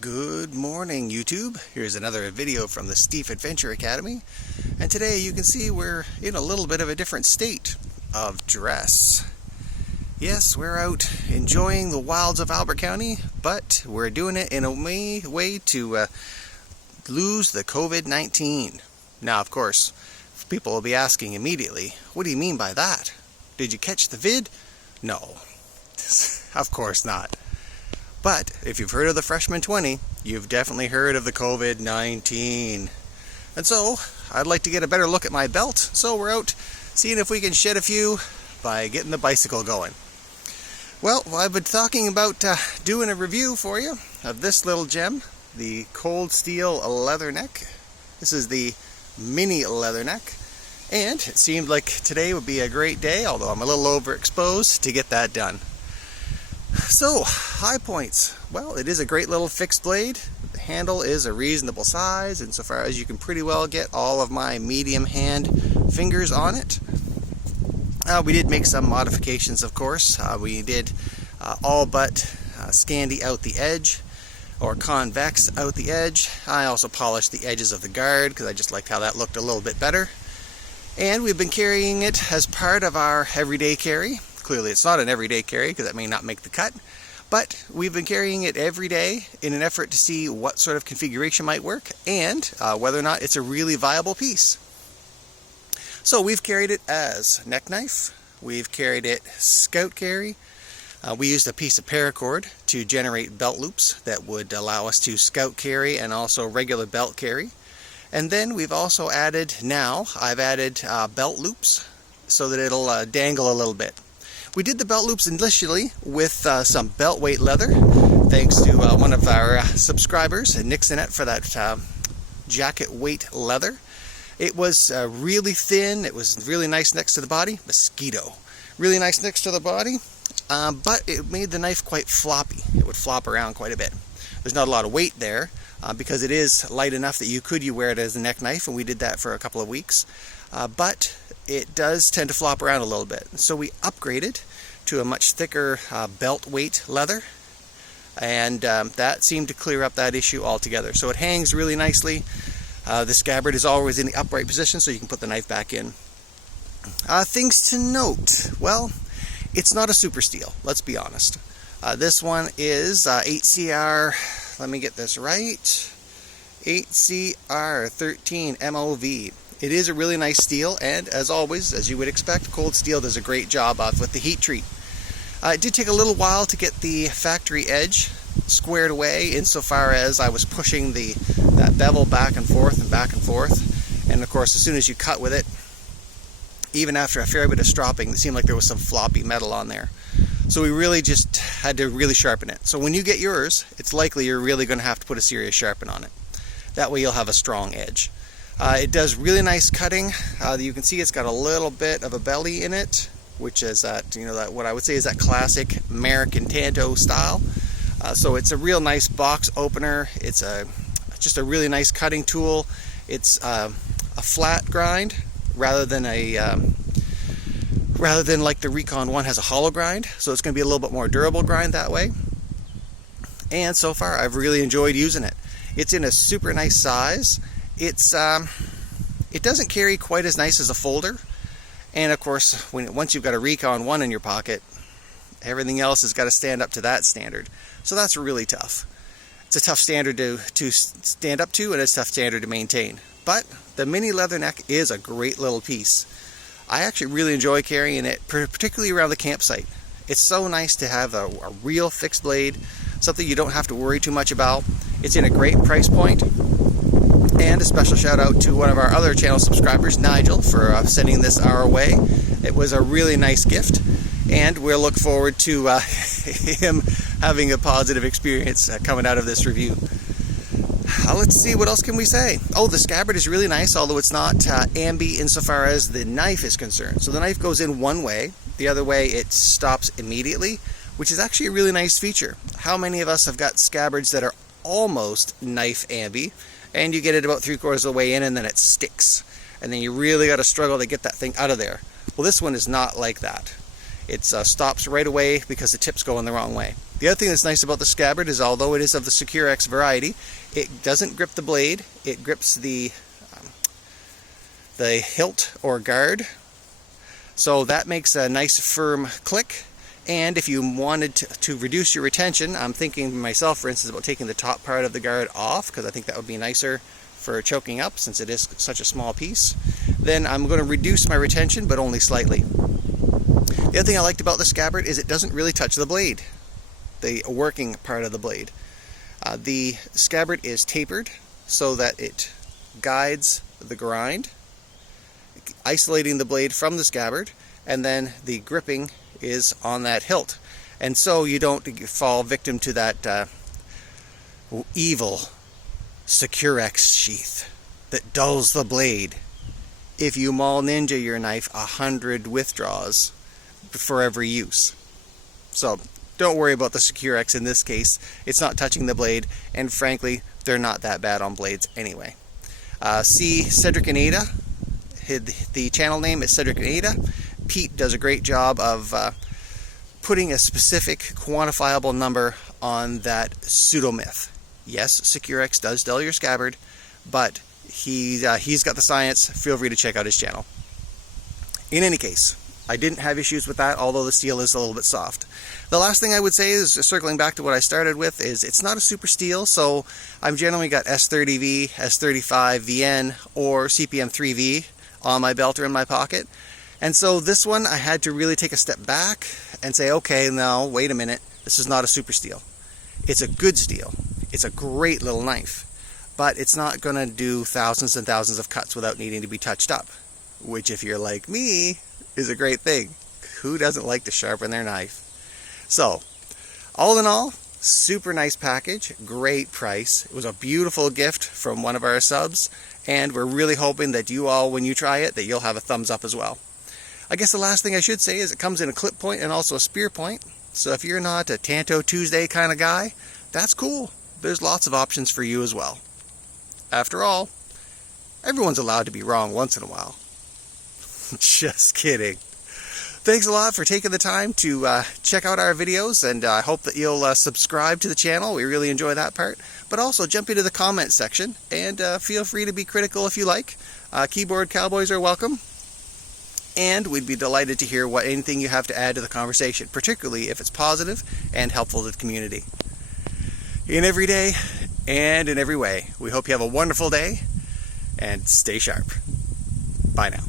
Good morning, YouTube. Here's another video from the Steve Adventure Academy, and today you can see we're in a little bit of a different state of dress. Yes, we're out enjoying the wilds of Albert County, but we're doing it in a way to lose the COVID-19. Now, of course, people will be asking immediately, what do you mean by that? Did you catch the vid? No, of course not. But if you've heard of the Freshman 20, you've definitely heard of the COVID-19. And so, I'd like to get a better look at my belt, so we're out seeing if we can shed a few by getting the bicycle going. Well, I've been talking about doing a review for you of this little gem, the Cold Steel Leatherneck. This is the mini Leatherneck, and it seemed like today would be a great day, although I'm a little overexposed, to get that done. So, high points. Well, it is a great little fixed blade. The handle is a reasonable size insofar as you can pretty well get all of my medium hand fingers on it. We did make some modifications, of course. We did all but Scandi out the edge, or convex out the edge. I also polished the edges of the guard because I just liked how that looked a little bit better. And we've been carrying it as part of our everyday carry. Clearly it's not an everyday carry because that may not make the cut, but we've been carrying it every day in an effort to see what sort of configuration might work and whether or not it's a really viable piece. So we've carried it as neck knife, we've carried it scout carry, we used a piece of paracord to generate belt loops that would allow us to scout carry and also regular belt carry. And then we've also added, I've added belt loops so that it'll dangle a little bit. We did the belt loops initially with some belt weight leather, thanks to one of our subscribers, Nixonette, for that jacket weight leather. It was really thin, it was really nice next to the body, mosquito, really nice next to the body, but it made the knife quite floppy. It would flop around quite a bit. There's not a lot of weight there because it is light enough that you could wear it as a neck knife, and we did that for a couple of weeks. But it does tend to flop around a little bit. So we upgraded to a much thicker belt weight leather, and that seemed to clear up that issue altogether. So it hangs really nicely. The scabbard is always in the upright position so you can put the knife back in. Things to note. Well, it's not a super steel, let's be honest. This one is 8CR, let me get this right, 8CR 13 MOV. It is a really nice steel, and as always, as you would expect, Cold Steel does a great job with the heat treat. It did take a little while to get the factory edge squared away insofar as I was pushing that bevel back and forth and back and forth. And of course, as soon as you cut with it, even after a fair bit of stropping, it seemed like there was some floppy metal on there. So we really just had to really sharpen it. So when you get yours, it's likely you're really going to have to put a serious sharpen on it. That way you'll have a strong edge. It does really nice cutting. You can see it's got a little bit of a belly in it, which is that what I would say is that classic American Tanto style. So it's a real nice box opener. It's just a really nice cutting tool. It's a flat grind rather than like the Recon one has a hollow grind. So it's going to be a little bit more durable grind that way. And so far, I've really enjoyed using it. It's in a super nice size. It doesn't carry quite as nice as a folder, and of course once you've got a Recon 1 in your pocket, everything else has got to stand up to that standard. So that's really tough. It's a tough standard to stand up to, and it's a tough standard to maintain. But the mini Leatherneck is a great little piece. I actually really enjoy carrying it, particularly around the campsite. It's so nice to have a real fixed blade, something you don't have to worry too much about. It's in a great price point. And a special shout out to one of our other channel subscribers, Nigel, for sending this our way. It was a really nice gift, and we'll look forward to him having a positive experience coming out of this review. Let's see, what else can we say? Oh, the scabbard is really nice, although it's not ambi insofar as the knife is concerned. So the knife goes in one way, the other way it stops immediately, which is actually a really nice feature. How many of us have got scabbards that are almost knife ambi, and you get it about 3/4 of the way in and then it sticks, and then you really got to struggle to get that thing out of there? Well, this one is not like that. It stops right away because the tip's going the wrong way. The other thing that's nice about the Scabbard is, although it is of the Secure-X variety, it doesn't grip the blade. It grips the hilt or guard. So that makes a nice firm click. And if you wanted to reduce your retention, I'm thinking myself, for instance, about taking the top part of the guard off, because I think that would be nicer for choking up since it is such a small piece. Then I'm going to reduce my retention, but only slightly. The other thing I liked about the Scabbard is it doesn't really touch the blade, the working part of the blade. The Scabbard is tapered so that it guides the grind, isolating the blade from the Scabbard, and then the gripping is on that hilt. And so you don't fall victim to that evil Secure-X sheath that dulls the blade if you Mall Ninja your knife 100 withdraws for every use. So don't worry about the Secure-X in this case. It's not touching the blade, and frankly, they're not that bad on blades anyway. See Cedric and Ada. The channel name is Cedric and Ada. Pete does a great job of putting a specific quantifiable number on that pseudo-myth. Yes, Secure-X does dull your Scabbard, but he's got the science. Feel free to check out his channel. In any case, I didn't have issues with that, although the steel is a little bit soft. The last thing I would say is, circling back to what I started with, is it's not a super steel, so I've generally got S30V, S35 VN, or CPM 3V on my belt or in my pocket. And so this one, I had to really take a step back and say, okay, now, wait a minute, this is not a super steel. It's a good steel. It's a great little knife, but it's not going to do thousands and thousands of cuts without needing to be touched up, which, if you're like me, is a great thing. Who doesn't like to sharpen their knife? So, all in all, super nice package, great price. It was a beautiful gift from one of our subs, and we're really hoping that you all, when you try it, that you'll have a thumbs up as well. I guess the last thing I should say is it comes in a clip point and also a spear point. So if you're not a Tanto Tuesday kind of guy, that's cool. There's lots of options for you as well. After all, everyone's allowed to be wrong once in a while. Just kidding. Thanks a lot for taking the time to check out our videos, and I hope that you'll subscribe to the channel. We really enjoy that part. But also jump into the comment section and feel free to be critical if you like. Keyboard cowboys are welcome. And we'd be delighted to hear anything you have to add to the conversation, particularly if it's positive and helpful to the community. In every day and in every way, we hope you have a wonderful day and stay sharp. Bye now.